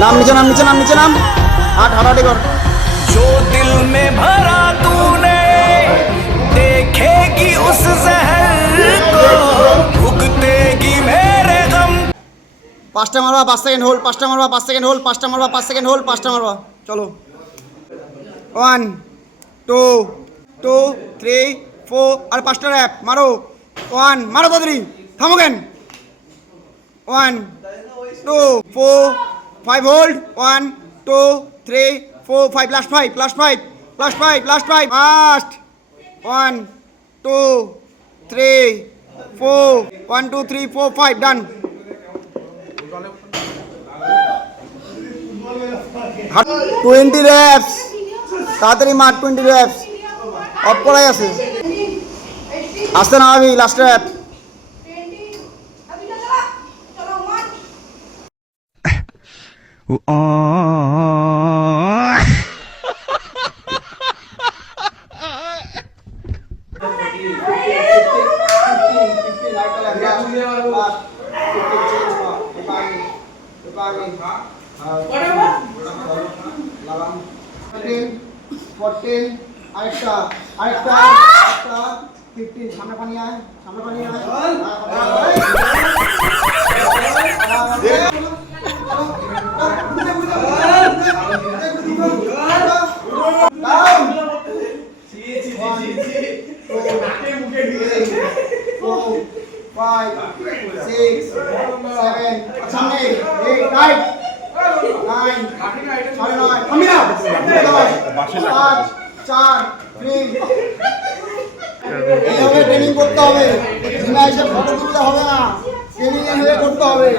नाम नीचे नाम नीचे नाम नीचे नाम हाथ हटाटे कर जो दिल में भरा तूने देखेगी उस जहर को भुगतेगी मेरे गम। पाँचटा मारवा 5 सेकेंड होल्ड पाँचटा मारवा 5 सेकेंड होल्ड पाँचटा मारवा 5 सेकेंड होल्ड पाँचटा मारवा चलो 1 2 2 3 4 और पाँचटा रैप मारो 1 मारो ताড়াতাড়ি থামো কেন 1 2 4 5 hold 1 2 3 4 5 last 5 last 5 last 5 last 5 last 1 2 3 4 1 2 3 4 5 done 20 reps তাড়াতাড়ি মার 20 reps অফ করাই আছে আসতে না আমি লাস্ট র‍্যাপ আরেকটা 15 সামনে পানি আয় ট্রেনিং করতে হবে জিমে এসে ফটো তুলতে হবে না ট্রেনিং এ হয়ে করতে হবে